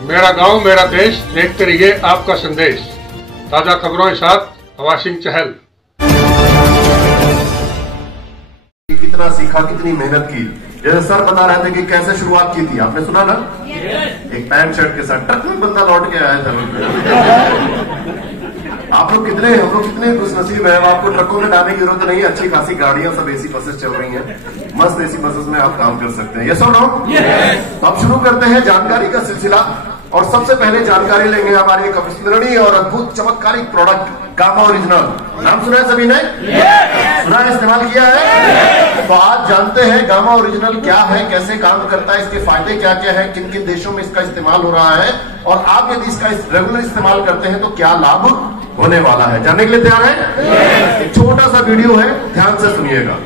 मेरा गांव मेरा देश देखते रहिए आपका संदेश। ताजा खबरों के साथ हवा सिंह चहल। कितना सीखा, कितनी मेहनत की। जैसे सर बता रहे थे कि कैसे शुरुआत की थी, आपने सुना ना? एक पैंट शर्ट के साथ ट्रक में बंदा लौट के आया था। आप लोग कितने, हम लोग कितने खुशनसीब है। आपको ट्रकों में डालने की जरूरत नहीं है। अच्छी खासी गाड़ियां, सब एसी बसेस चल रही हैं। मस्त एसी बसेस में आप काम कर सकते हैं। यस और नो? तो अब शुरू करते हैं जानकारी का सिलसिला। और सबसे पहले जानकारी लेंगे हमारे एक अविस्मरणीय और अद्भुत चमत्कारिक प्रोडक्ट गामा ओरिजिनल। नाम सुना है सभी ने? सुना है, इस्तेमाल किया है? तो आज जानते हैं गामा ओरिजिनल क्या है, कैसे काम करता है, इसके फायदे क्या क्या है, किन किन देशों में इसका इस्तेमाल हो रहा है, और आप यदि इसका रेगुलर इस्तेमाल करते हैं तो क्या लाभ होने वाला है। जानने के लिए तैयार है? एक छोटा सा वीडियो है, ध्यान से सुनिएगा।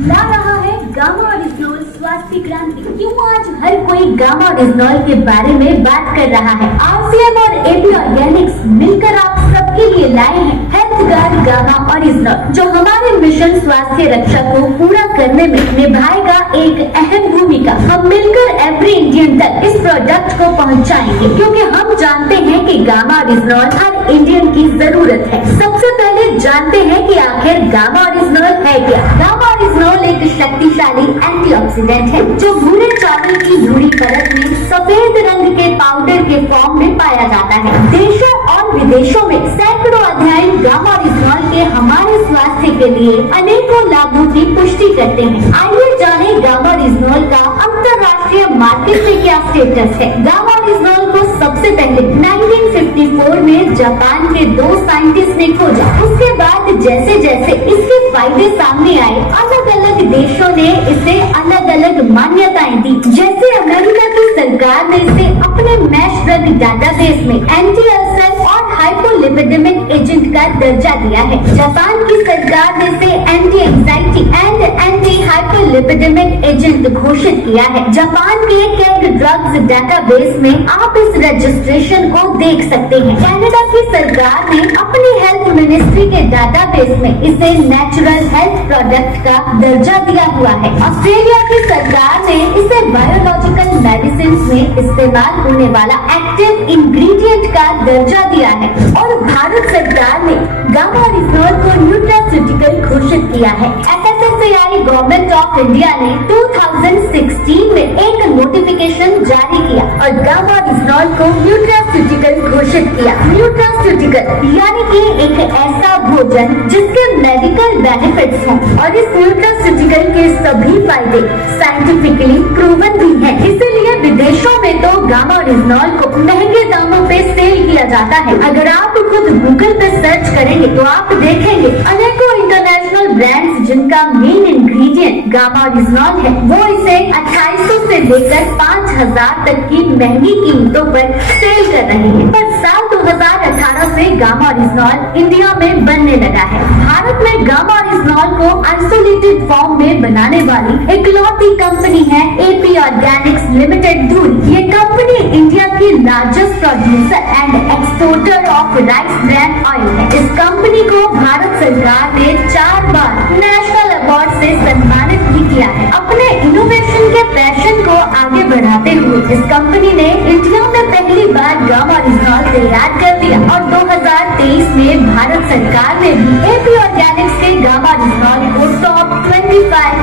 ला रहा है गामा ओरिजिनल स्वास्थ्य क्रांति। क्यों आज हर कोई गामा ओरिजिनल के बारे में बात कर रहा है। आरसीएम और एपी ऑर्गेनिक्स मिलकर आप सबके लिए लाए हैं हेल्थ गार्ड गामा ओरिजिनल, जो हमारे मिशन स्वास्थ्य रक्षा को पूरा करने में निभाएगा एक अहम भूमिका। हम मिलकर एवरी इंडियन तक इस प्रोडक्ट को पहुंचाएंगे, क्योंकि हम जानते हैं कि गामा ओरिजिनल हर इंडियन की जरूरत है। सबसे पहले जानते हैं कि आखिर गामा ओरिजिनल है क्या। गामा ओरिजिनल एक शक्तिशाली एंटीऑक्सीडेंट है, जो भूरे चावल की भूरी परत में सफेद रंग के पाउडर के फॉर्म में पाया जाता है। देशों और विदेशों में सैकड़ों अध्ययन गामा ओरिजिनल के हमारे स्वास्थ्य के लिए अनेकों लाभों की पुष्टि करते हैं। आइए जाने गामा ओरिजिनल का अंतर्राष्ट्रीय मार्केट में क्या स्टेटस है। गामा ओरिजिनल को सबसे पहले 1954 में जापान के 2 साइंटिस्ट ने खोजा। उसके बाद जैसे जैसे इसके फायदे सामने आए, अलग अलग देशों ने इसे अलग अलग मान्यताएं दी। जैसे अमेरिका की सरकार ने इसे अपने मैश ड्रग डाटाबेस में एंटी अल्सर और हाइपोलिपिडेमिक एजेंट का दर्जा दिया है। जापान की सरकार ने इसे anti anxiety and anti hypolipidemic agent घोषित किया है। जापान के केग ड्रग्स डाटाबेस में आप इस रजिस्ट्रेशन को देख सकते हैं। कनाडा की सरकार ने अपनी हेल्थ मिनिस्ट्री के डाटाबेस में इसे नेचुरल हेल्थ प्रोडक्ट का दर्जा दिया हुआ है। ऑस्ट्रेलिया की सरकार ने इसे बायोलॉजिकल मेडिसिन में इस्तेमाल होने वाला एक्टिव इंग्रेडिएंट का दर्जा दिया है। और भारत सरकार ने गामा ओरिजिनल को न्यूट्रास्यूटिकल घोषित किया है। FSSAI गवर्नमेंट ऑफ इंडिया ने 2016 में एक नोटिफिकेशन जारी किया और गामा ओरिजिनल को न्यूट्रास्यूटिकल घोषित किया। न्यूट्रास्यूटिकल यानी कि एक ऐसा भोजन जिसके मेडिकल बेनिफिट्स हों, और इस न्यूट्रास्यूटिकल के सभी फायदे साइंटिफिकली प्रूवन भी हैं। इसीलिए विदेशों में तो गामा ओरिजिनल को महंगे दामों पे सेल किया जाता है। अगर आप खुद गूगल पे सर्च करेंगे तो आप देखेंगे अनेकों इंटरनेशनल ब्रांड्स जिनका मेन इंग्रेडिएंट गामा ओरिजिनल है, वो इसे 2800 से लेकर 5000 तक की महंगी कीमतों पर सेल कर रहे हैं। पर साल 2018 से गामा ओरिजिनल इंडिया में बनने लगा है। भारत में गामा ओरिजिनल को आइसोलेटेड फॉर्म में बनाने वाली इकलौती कंपनी है एपी ऑर्गेनिक्स लिमिटेड धुरी। ये कंपनी इंडिया की largest producer and exporter of rice brand oil है। इस कंपनी को भारत सरकार ने 4 बार नेशनल अवार्ड से सम्मानित भी किया है। अपने इनोवेशन के पैशन को आगे बढ़ाते हुए इस कंपनी ने इंडिया में पहली बार गामा ओरिजिनल तैयार कर दिया और 2023 में भारत सरकार ने भी एपी ऑर्गेनिक्स के गामा ओरिजिनल को टॉप 25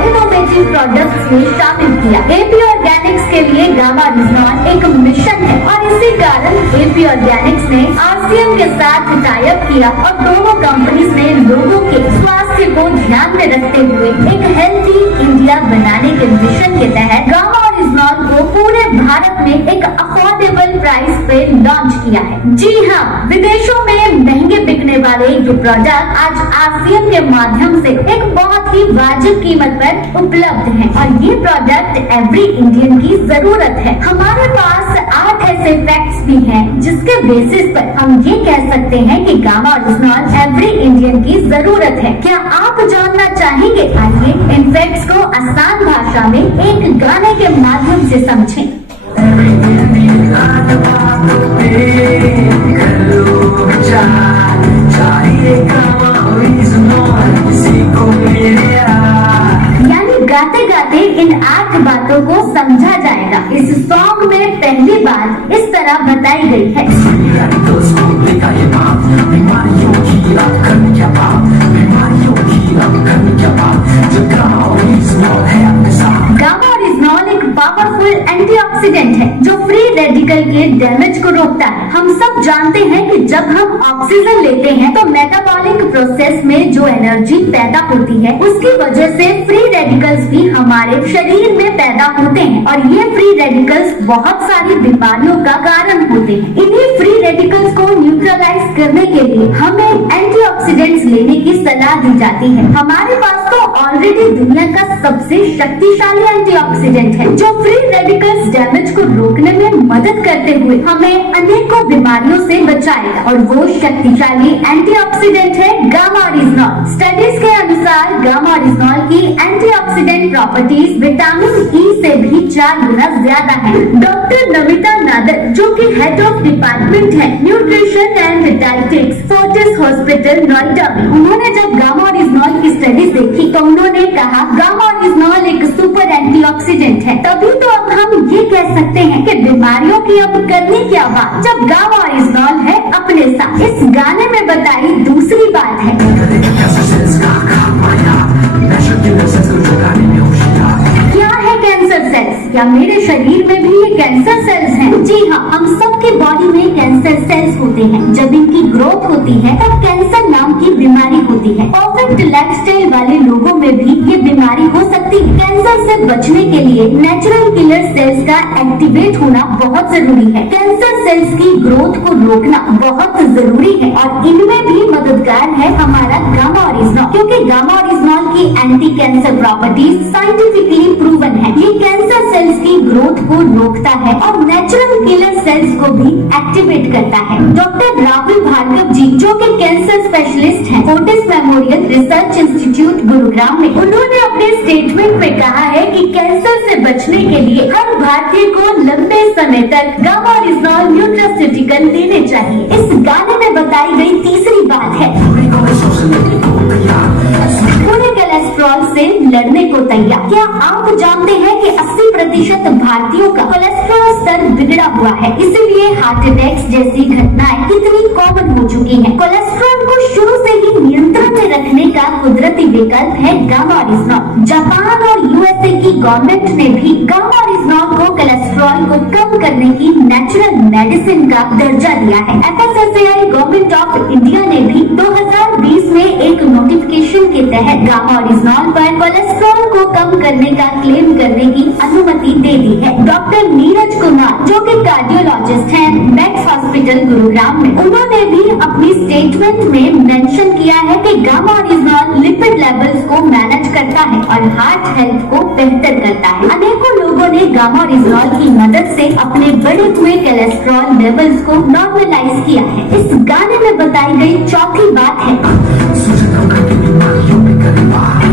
इनोवेटिव प्रोडक्ट्स में शामिल किया। एपी ऑर्गेनिक्स के लिए गामा ओरिजिनल एक मिशन है और इसी कारण एपी ऑर्गेनिक्स ने आरसीएम के साथ टाई अप किया और दोनों कंपनीज ने लोगों के स्वास्थ्य को ध्यान में रखते हुए एक हेल्थी इंडिया बनाने के मिशन के तहत गामा ओरिजिनल को पूरे भारत में एक अफोर्डेबल प्राइस पे लॉन्च किया है। जी हाँ, विदेशों में महंगे बिकने वाले ये प्रोडक्ट आज आरसीएम के माध्यम से एक बहुत ही वाजिब कीमत पर उपलब्ध है और ये प्रोडक्ट एवरी इंडियन की जरूरत है। हमारे पास 8 ऐसे फैक्ट्स भी हैं जिसके बेसिस पर हम ये कह सकते हैं कि गामा ओरिजिनल एवरी इंडियन की जरूरत है। क्या आप जानना चाहेंगे? आइए इन फैक्ट्स को आसान भाषा में एक गाने के माध्यम से समझें। यानी गाते गाते इन 8 बातों को समझा जाएगा। इस सॉन्ग में पहली बात इस तरह तरह बताई गई है। गामा ओरिजिनॉल एक पावरफुल एंटीऑक्सीडेंट है जो फ्री रेडिकल के डैमेज को रोकता है। हम सब जानते हैं कि जब हम ऑक्सीजन लेते हैं तो मेटाबॉलिक प्रोसेस में जो एनर्जी पैदा होती है उसकी वजह से फ्री रेडिकल्स भी हमारे शरीर में पैदा होते हैं और ये फ्री रेडिकल्स बहुत सारी बीमारियों का कारण होते हैं। इन्हीं फ्री रेडिकल्स को न्यूट्रलाइज करने के लिए हमें एंटीऑक्सीडेंट्स लेने की सलाह दी जाती है। हमारे पास तो ऑलरेडी दुनिया का सबसे शक्तिशाली एंटीऑक्सीडेंट है जो फ्री रेडिकल्स डैमेज को रोकने में मदद करते हुए हमें अनेकों बीमारियों से बचाएगा और वो शक्तिशाली एंटीऑक्सीडेंट है गामा ओरिजिनॉल। स्टडीज के अनुसार गामा ओरिजिनॉल की एंटीऑक्सीडेंट प्रॉपर्टीज विटामिन ई से भी 4 गुना ज्यादा है। डॉक्टर नमिता नादर जो कि हेड ऑफ डिपार्टमेंट है nutrition and dietetics Fortis hospital Noida में, उन्होंने जब गामा ओरिजिनॉल की स्टडीज देखी तो उन्होंने कहा गामा ओरिजिनॉल एक सुपर एंटीऑक्सीडेंट है। तभी तो अब हम ये कह सकते हैं कि बीमारियों की अब करनी क्या बात जब गामा ओरिजिनॉल है अपने साथ। इस गाने में बताई दूसरी बात है क्या है कैंसर सेल्स, क्या मेरे शरीर में भी ये कैंसर सेल्स हैं? जी हाँ, हम सबके बॉडी में कैंसर सेल्स होते हैं। जब इनकी ग्रोथ होती है तब कैंसर नाम की बीमारी होती है। परफेक्ट लाइफस्टाइल वाले लोगों में भी ये बीमारी हो सकती है। कैंसर से बचने के लिए नेचुरल किलर सेल्स का एक्टिवेट होना बहुत जरूरी है। कैंसर सेल्स की ग्रोथ को रोकना बहुत जरूरी है और इनमें भी मददगार है हमारा गामा ओरिजिनॉल, क्योंकि गामा ओरिजिनॉल की anti cancer properties scientifically proven है। ये कैंसर सेल्स की ग्रोथ को रोकता है और नेचुरल किलर सेल्स को भी एक्टिवेट करता है। डॉक्टर राहुल भार्गव जी जो कि कैंसर स्पेशलिस्ट हैं Fortis memorial research institute Gurugram में, उन्होंने अपने स्टेटमेंट में कहा है कि कैंसर से बचने के लिए हर भारतीय को लंबे समय तक गामा ओरिजिनॉल न्यूट्रास्यूटिकल लेने चाहिए। इस गाने में बताई गई तीसरी बात है पूरे कोलेस्ट्रॉल से लड़ने को तैयार। क्या आप जानते हैं कि 80% भारतीयों का कोलेस्ट्रॉल स्तर बिगड़ा हुआ है, इसीलिए हार्ट अटैक्स जैसी घटनाएं कितनी कॉमन हो चुकी हैं। कोलेस्ट्रॉल को शुरू से ही नियंत्रण में रखने का कुदरती विकल्प है गामा ओरिजिनॉल। जापान और यूएसए की गवर्नमेंट ने भी गामा ओरिजिनॉल को कोलेस्ट्रॉल को कम करने की नेचुरल मेडिसिन का दर्जा दिया है। FSSAI गवर्नमेंट ऑफ इंडिया ने भी 2020 में एक नोटिफिकेशन के तहत गामा ओरिजिनॉल पर कोलेस्ट्रॉल को कम करने का क्लेम करने की अनुमति दे दी है। डॉक्टर नीरज कुमार जो कि कार्डियोलॉजिस्ट हैं मैक्स हॉस्पिटल गुरुग्राम में, उन्होंने भी अपनी स्टेटमेंट में मेंशन किया है कि गामा ओरिजिनॉल लिपिड लेवल्स को मैनेज करता है और हार्ट हेल्थ को बेहतर करता है। अनेकों लोगों ने गामा ओरिजिनॉल की मदद से अपने बढ़े हुए कोलेस्ट्रॉल लेवल्स को नॉर्मलाइज किया है। इस गाने में बताई गई चौथी बात है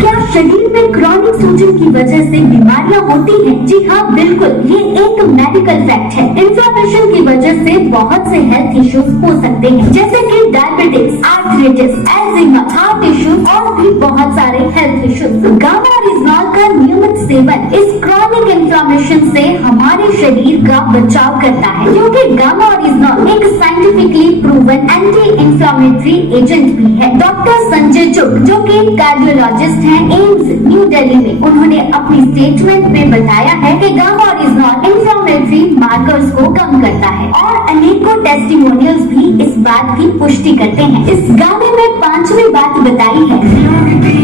क्या शरीर में क्रॉनिक सूजन की वजह से बीमारियां होती हैं? जी हाँ, बिल्कुल, ये एक मेडिकल फैक्ट है। इन्फ्लेमेशन की वजह से बहुत से हेल्थ इश्यूज हो सकते हैं जैसे कि diabetes, arthritis, Alzheimer, heart issues और भी बहुत सारे हेल्थ इश्यूज। गामा ओरिजिनॉल का नियमित सेवन इस क्रॉनिक इन्फ्लेमेशन से हमारे शरीर का बचाव करता है, क्योंकि गामा ओरिजिनॉल एक scientifically proven anti inflammatory agent भी है। डॉक्टर संजय चुग जो कि कार्डियोलॉजिस्ट हैं एम्स न्यू दिल्ली में, उन्होंने अपनी स्टेटमेंट में बताया है कि गामा ओरिजिनॉल इंफ्लेमेटरी मार्कर्स को कम करता है और अनेकों टेस्टिमोनियल्स भी इस बात की पुष्टि करते हैं। इस गाने में पांचवी बात बताई है इम्यूनिटी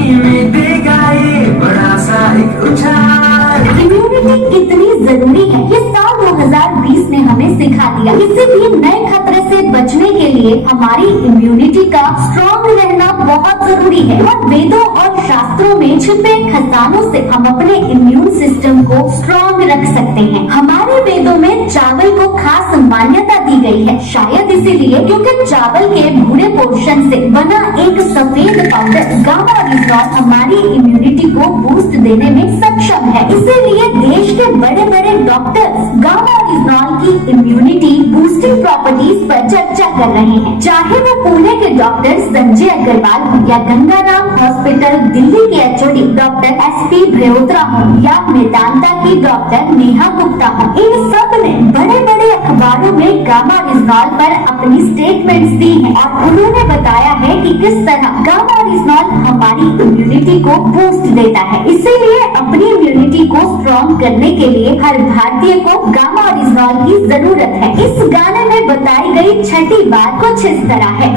कितनी जरूरी है, ये साल 2020 ने हमें सिखा दिया। किसी भी नए खतरे से बचने के लिए हमारी इम्यूनिटी का स्ट्रॉन्ग रहना बहुत जरूरी है और वेदों और शास्त्रों में छिपे खजानों से हम अपने इम्यून सिस्टम को स्ट्रॉन्ग रख सकते हैं। हमारे वेदों में चावल को खास मान्यता दी गई है, शायद इसीलिए क्योंकि चावल के भूरे पोर्शन से बना एक सफेद पाउडर गामा ओरिजिनॉल हमारी इम्यूनिटी को बूस्ट देने में सक्षम है। इसीलिए देश के बड़े बड़े डॉक्टर्स गामा ओरिजिनॉल की इम्यूनिटी बूस्टिंग प्रॉपर्टीज पर चर्चा कर रहे हैं। चाहे वो पुणे के डॉक्टर संजय अग्रवाल हो या गंगाराम हॉस्पिटल दिल्ली के HOD डॉक्टर SP भ्रेहोत्रा हो या मेदांता की डॉक्टर नेहा गुप्ता हो, इन सब ने बड़े बड़े अखबारों में गामा-रिजनॉल पर अपनी स्टेटमेंट्स दी हैं और उन्होंने बताया है कि किस तरह गामा-रिजनॉल हमारी इम्यूनिटी को बूस्ट देता है। इसीलिए अपनी इम्यूनिटी को स्ट्रॉन्ग करने के लिए हर भारतीय को गामा-रिजनॉल की जरूरत है। इस गाने में बताई गई छठी बात कुछ इस तरह है।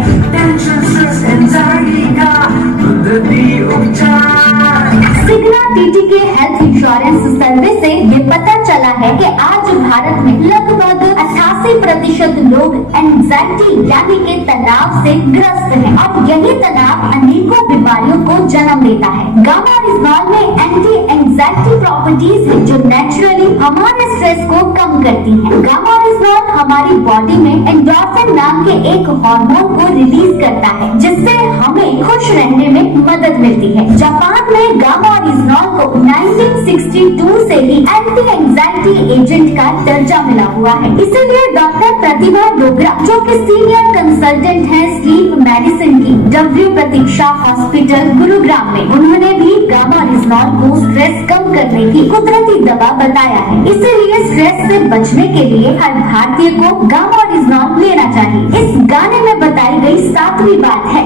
सिग्ना टीटीके हेल्थ इंश्योरेंस सर्वे से ये पता चला है कि आज भारत में लगभग 88% लोग एंजाइटी यानी कि तनाव से ग्रस्त हैं और यही तनाव अनेकों बीमारियों को जन्म देता है। गामा-रिजनॉल में एंटी एंजाइटी प्रॉपर्टीज है जो नेचुरली हमारे स्ट्रेस को कम करती है। गामा-रिजनॉल हमारी बॉडी में एंडोर्फिन नाम के एक हार्मोन को रिलीज करता है जिससे हमें खुश रहने में मदद मिलती है। जापान में गामा-रिजनॉल को 1962 से ही एंटी एंजाइटी एजेंट का दर्जा मिला हुआ है। इसीलिए डॉक्टर प्रतिभा डोगरा जो कि सीनियर कंसल्टेंट है स्लीप मेडिसिन की W प्रतीक्षा हॉस्पिटल गुरुग्राम में, उन्होंने भी गामा-रिजनॉल को स्ट्रेस कम करने की कुदरती दवा बताया है। इसीलिए स्ट्रेस से बचने के लिए हर भारतीय को गामा-रिजनॉल लेना चाहिए। इस गाने में बताई गई 7वीं बात है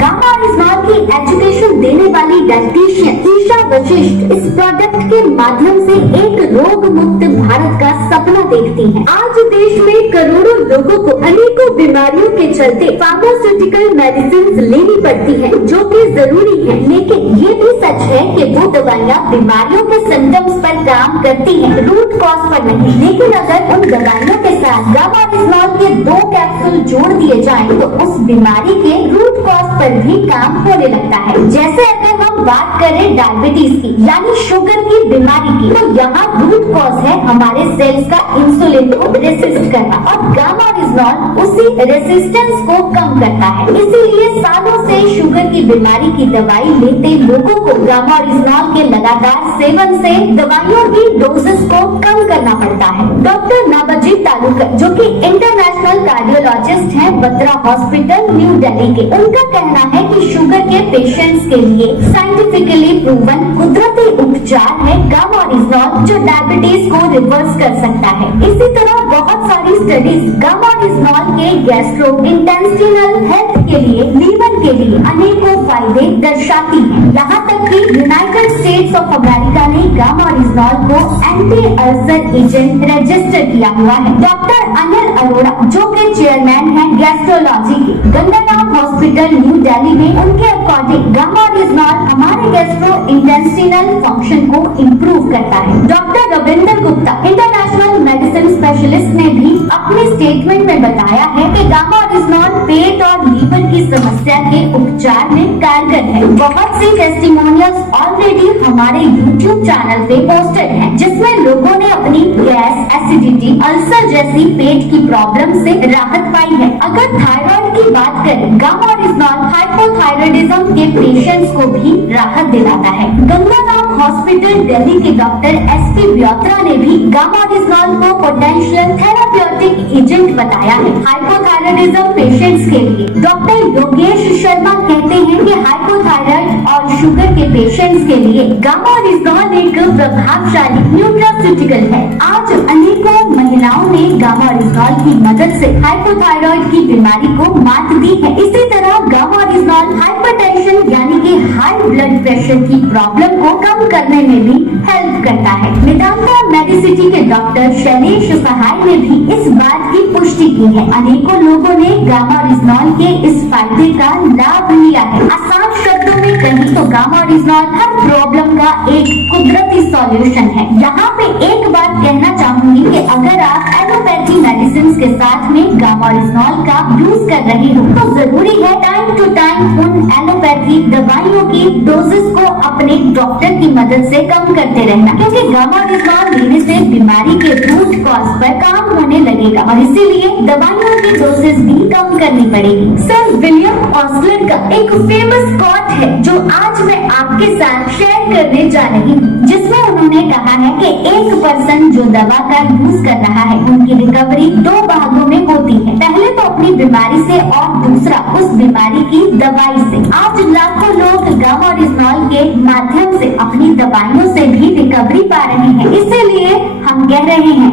गामा-रिजनॉल की एजुकेशन देने वाली डायटीशियन ईशा वशिष्ठ इस प्रोडक्ट के माध्यम से एक रोग मुक्त भारत का सपना देखती हैं। आज देश में करोड़ों लोगों को अनेकों बीमारियों के चलते फार्मास्यूटिकल मेडिसिन लेनी पड़ती है जो कि जरूरी है, लेकिन ये भी सच है कि वो दवाइयाँ बीमारियों के सिम्टम्स पर काम करती हैं, रूट कॉज पर नहीं। लेकिन अगर उन दवाइयों के साथ गामा-रिजनॉल के 2 कैप्सूल जोड़ दिए जाएं तो उस बीमारी के रूट कॉज पर भी काम होने लगता है। जैसे अगर हम बात करें डायबिटीज की यानी शुगर की बीमारी की, तो यहाँ रूट कॉज है हमारे सेल्स का इंसुलिन को रेसिस्ट करना और गामा-रिजनॉल उसी रेसिस्टेंस को कम करता है। इसीलिए सालों से शुगर की बीमारी की दवाई लेते लोगों को गामा-रिजनॉल के लगातार सेवन से दवाइयों की डोजेस को कम करना पड़ता है। डॉक्टर नाबाजी तालुकर जो कि इंटरनेशनल कार्डियोलॉजिस्ट हैं बत्रा हॉस्पिटल न्यू दिल्ली के, उनका कहना है कि शुगर के पेशेंट्स के लिए साइंटिफिकली प्रूवन कुदरती उपचार है गामा-रिजनॉल जो डायबिटीज को रिवर्स कर सकता है। इसी तरह बहुत सारी स्टडीज गामा-रिजनॉल के गैस्ट्रो इंटेस्टिनल हेल्थ के लिए, लीवर के लिए अनेकों फायदे दर्शाती हैं। यहाँ तक कि यूनाइटेड स्टेट्स ऑफ अमेरिका ने गामा-रिजनॉल को एंटी अल्सर एजेंट रजिस्टर किया हुआ है। डॉक्टर अनिल अरोड़ा जो कि चेयरमैन है गैस्ट्रोलॉजी के गंगाराम हॉस्पिटल न्यू दिल्ली में, उनके अकॉर्डिंग गामा-रिजनॉल हमारे गैस्ट्रो इंटेस्टिनल फंक्शन को इम्प्रूव करता है। Doctor Ravinder Gupta international medicine specialist ने भी अपने स्टेटमेंट में बताया है कि गामा-रिजनॉल पेट और लीवर की समस्या के उपचार में कारगर है। बहुत सी टेस्टिमोनियल्स ऑलरेडी हमारे YouTube चैनल पे पोस्टेड हैं, जिसमें लोगों ने अपनी गैस, एसिडिटी, अल्सर जैसी पेट की प्रॉब्लम से राहत पाई है। अगर थायराइड की बात करें, गामा-रिजनॉल हाइपोथायराइडिज्म के पेशेंट्स को भी राहत दिलाता है। गंगाराम हॉस्पिटल दिल्ली के डॉक्टर SP ब्योत्रा ने भी गामा-रिजनॉल को पोटेंशियल थेराप्यूटिक एजेंट बताया है हाइपोथायराइडिज्म पेशेंट्स के लिए। डॉक्टर योगेश शर्मा कहते हैं कि हाइपोथायराइड और शुगर के पेशेंट्स के लिए गामा-रिजनॉल एक प्रभावशाली न्यूट्रास्यूटिकल है। आज अनेकों महिलाओं ने गामा-रिजनॉल की मदद से हाइपोथायराइड की बीमारी को मात दी है। इसी तरह गामा-रिजनॉल हाइपरटेंशन यानी कि हाई ब्लड प्रेशर की प्रॉब्लम को कम करने में भी हेल्प करता है। मेदांता मेडिसिटी के डॉक्टर शैलेश सहाय ने भी इस बात की पुष्टि की है। अनेकों लोगों ने गामा-रिजनॉल के इस फायदे का लाभ लिया है। आसान शब्दों में कहें तो गामा-रिजनॉल हर प्रॉब्लम का एक कुदरती सॉल्यूशन है। यहाँ पे एक बात कहना चाहूंगी कि अगर आप एलोपैथी मेडिसिन के साथ में गामा-रिजनॉल का यूज कर रहे हो तो जरूरी है टाइम टू टाइम उन एलोपैथी दवाइयों की डोजेस को अपने डॉक्टर की मदद से कम करते रहना, क्योंकि गामा-रिजनॉल लेने से बीमारी के रूट कॉज पर काम होने लगेगा और इसीलिए दवाइयों की डोजेस भी कम करनी पड़ेगी। सर विलियम ऑस्लर का एक फेमस कोट है जो आज मैं आपके साथ शेयर करने जा रही हूँ, जिसमें उन्होंने ने कहा है कि 1% जो दवा का यूज कर रहा है उनकी रिकवरी 2 भागों में होती है। पहले तो अपनी बीमारी से और दूसरा उस बीमारी की दवाई से। आज लाखों लोग गामाओरिजिनॉल के माध्यम से अपनी दवाइयों से भी रिकवरी पा रहे हैं। इसीलिए हम कह रहे हैं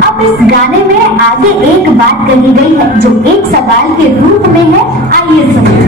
अब इस गाने में आगे एक बात कही गई है जो एक सवाल के रूप में है। आइए सुनिए।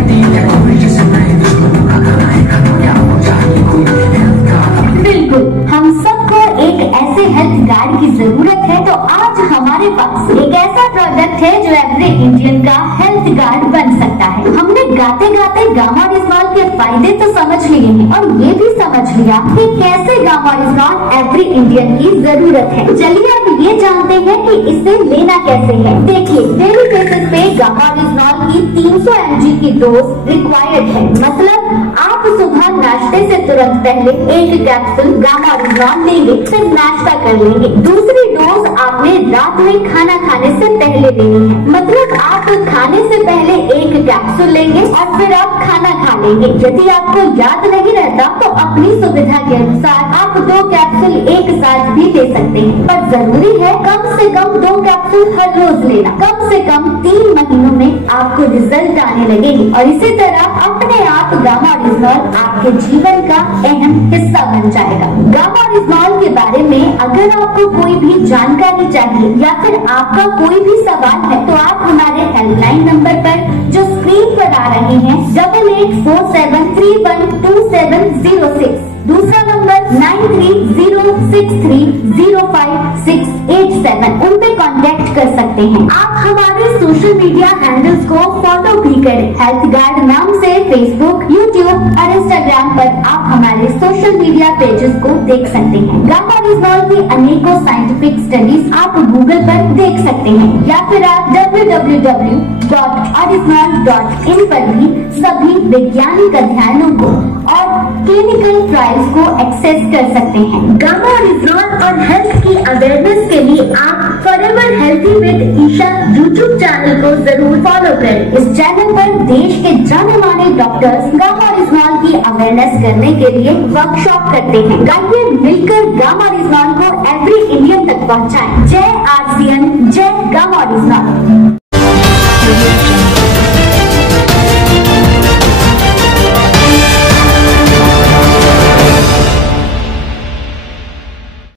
बिल्कुल, हम सबको एक ऐसे हेल्थ गार्ड की जरूरत है। तो आज हमारे पास एक ऐसा प्रोडक्ट है जो एवरी इंडियन का हेल्थ गार्ड बन सकता है। हमने गाते गाते गामाओरिजिनॉल के फायदे तो समझ लिए हैं और ये भी समझ लिया कि कैसे गामाओरिजिनॉल एवरी इंडियन की जरूरत है। चलिए अब ये जानते हैं कि इसे लेना कैसे है। देखिए, डेली बेसिस पे गामाओरिजिनॉल की 300 mg की डोज रिक्वायर्ड है। मतलब आप सुबह नाश्ते से तुरंत पहले एक कैप्सूल गामाओरिजिनॉल लेंगे, फिर नाश्ता कर लेंगे। दूसरी डोज आपने रात में खाना खाने से पहले लेनी है। मतलब आप खाने से पहले एक कैप्सूल लेंगे और फिर आप खाना खा लेंगे। यदि आपको याद नहीं रहता तो अपनी सुविधा के अनुसार आप 2 कैप्सूल एक साथ भी ले सकते हैं, पर जरूरी है कम से कम 2 कैप्सूल हर रोज लेना। कम से कम 3 महीनों में आपको रिजल्ट आने लगेंगे और इसी तरह अपने आप गामाओरिजिनॉल आपके जीवन का अहम हिस्सा बन जाएगा। गामाओरिजिनॉल के बारे में अगर आपको कोई भी जानकारी चाहिए या फिर आपका कोई भी सवाल है तो आप हमारे हेल्पलाइन नंबर पर जो स्क्रीन पर आ रहे हैं 8847312706, दूसरा नंबर 9306305687 उन पे कांटेक्ट कर सकते हैं। आप हमारे सोशल मीडिया हैंडल्स को फॉलो भी करें। हेल्थ गार्ड नाम से फेसबुक, यूट्यूब और इंस्टाग्राम पर आप हमारे सोशल मीडिया पेजेस को देख सकते हैं। गामाओरिजिनॉल की अनेकों साइंटिफिक स्टडीज आप गूगल पर देख सकते हैं या फिर आप www.original.in पर भी सभी वैज्ञानिक अध्ययनों को और क्लिनिकल ट्रायल्स को एक्सेस कर सकते हैं। गामाओरिजिनॉल और हेल्थ की अवेयरनेस के लिए आप forever healthy with Isha YouTube channel को जरूर फॉलो करें। इस चैनल पर देश के जाने माने डॉक्टर्स गामाओरिजिनॉल की अवेयरनेस करने के लिए वर्कशॉप करते हैं। आइए मिलकर गामाओरिजिनॉल को एवरी इंडियन तक पहुंचाएं। जय आरसीएन, जय गामाओरिजिनॉल।